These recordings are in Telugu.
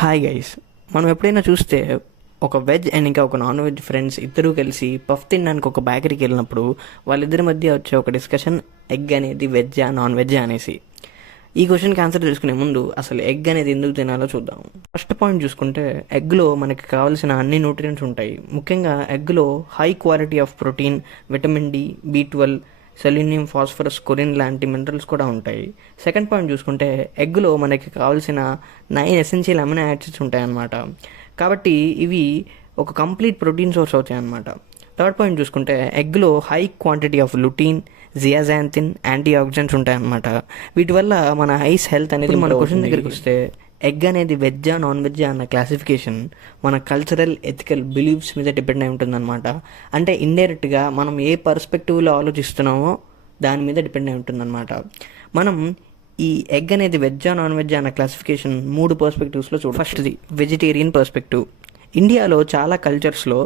హాయ్ గైస్, మనం ఎప్పుడైనా చూస్తే ఒక వెజ్ అండ్ ఇంకా ఒక నాన్ వెజ్ ఫ్రెండ్స్ ఇద్దరూ కలిసి పఫ్ తినడానికి ఒక బేకరీకి వెళ్ళినప్పుడు వాళ్ళిద్దరి మధ్య వచ్చే ఒక డిస్కషన్, ఎగ్ అనేది వెజ్జా నాన్ వెజ్జా అనేసి. ఈ క్వశ్చన్కి ఆన్సర్ తెలుసుకునే ముందు అసలు ఎగ్ అనేది ఎందుకు తినాలో చూద్దాం. ఫస్ట్ పాయింట్ చూసుకుంటే, ఎగ్లో మనకి కావాల్సిన అన్ని న్యూట్రియంట్స్ ఉంటాయి. ముఖ్యంగా ఎగ్లో high quality of protein, vitamin D, B12, selenium, phosphorus, choline లాంటి మినరల్స్ కూడా ఉంటాయి. సెకండ్ పాయింట్ చూసుకుంటే, ఎగ్లో మనకి కావాల్సిన 9 ఎసెన్షియల్ అమినో యాసిడ్స్ ఉంటాయన్నమాట. కాబట్టి ఇవి ఒక కంప్లీట్ ప్రోటీన్ సోర్స్ అవుతాయి అన్నమాట. థర్డ్ పాయింట్ చూసుకుంటే, ఎగ్లో high quantity of lutein, zeaxanthin, antioxidants ఉంటాయన్నమాట. వీటి వల్ల మన ఐస్ హెల్త్ అనేది. మన క్వశ్చన్ దగ్గరికి వస్తే, ఎగ్ అనేది వెజ్జా నాన్ వెజ్జా అన్న క్లాసిఫికేషన్ మన కల్చరల్, ఎథికల్ బిలీఫ్స్ మీద డిపెండ్ అయి ఉంటుందన్నమాట. అంటే ఇండైరెక్ట్గా మనం ఏ పర్స్పెక్టివ్లో ఆలోచిస్తున్నామో దాని మీద డిపెండ్ అయి ఉంటుందన్నమాట. మనం ఈ ఎగ్ అనేది వెజ్జా నాన్ వెజ్జా అన్న క్లాసిఫికేషన్ 3 పర్స్పెక్టివ్స్లో చూడాలి. ఫస్ట్ది వెజిటేరియన్ పర్స్పెక్టివ్. ఇండియాలో చాలా కల్చర్స్లో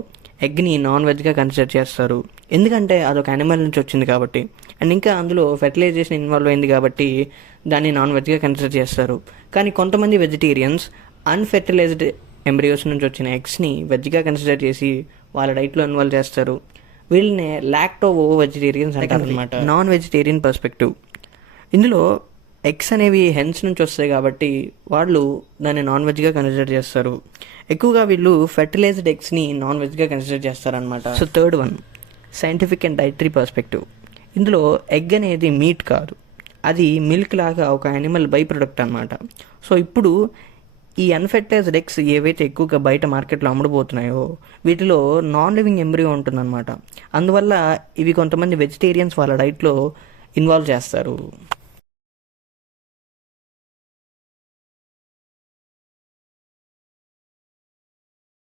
ఎగ్ని నాన్ వెజ్గా కన్సిడర్ చేస్తారు, ఎందుకంటే అదొక యానిమల్ నుంచి వచ్చింది కాబట్టి. అండ్ ఇంకా అందులో ఫెర్టిలైజేషన్ ఇన్వాల్వ్ అయింది కాబట్టి దాన్ని నాన్ వెజ్గా కన్సిడర్ చేస్తారు. కానీ కొంతమంది వెజిటేరియన్స్ అన్ఫెర్టిలైజ్డ్ ఎంబ్రియోస్ నుంచి వచ్చిన ఎగ్స్ని వెజ్గా కన్సిడర్ చేసి వాళ్ళ డైట్లో ఇన్వాల్వ్ చేస్తారు. వీళ్ళని లాక్టోవో వెజిటేరియన్స్ అంటారు అనమాట. నాన్ వెజిటేరియన్ పర్స్పెక్టివ్, ఇందులో ఎగ్స్ అనేవి హెన్స్ నుంచి వస్తాయి కాబట్టి వాళ్ళు దాన్ని నాన్ వెజ్గా కన్సిడర్ చేస్తారు. ఎక్కువగా వీళ్ళు ఫెర్టిలైజ్డ్ ఎగ్స్ని నాన్ వెజ్గా కన్సిడర్ చేస్తారనమాట. So third one, scientific and dietary perspective. ఇందులో ఎగ్ అనేది మీట్ కాదు, అది మిల్క్ లాగా ఒక యానిమల్ బై ప్రొడక్ట్ అనమాట. సో ఇప్పుడు ఈ అన్ఫెర్టిలైజ్డ్ ఎగ్స్ ఏవైతే ఎక్కువగా బయట మార్కెట్లో అమ్ముడుపోతున్నాయో వీటిలో నాన్ లివింగ్ ఎంబ్రియో ఉంటుందన్నమాట. అందువల్ల ఇవి కొంతమంది వెజిటేరియన్స్ వాళ్ళ డైట్లో ఇన్వాల్వ్ చేస్తారు.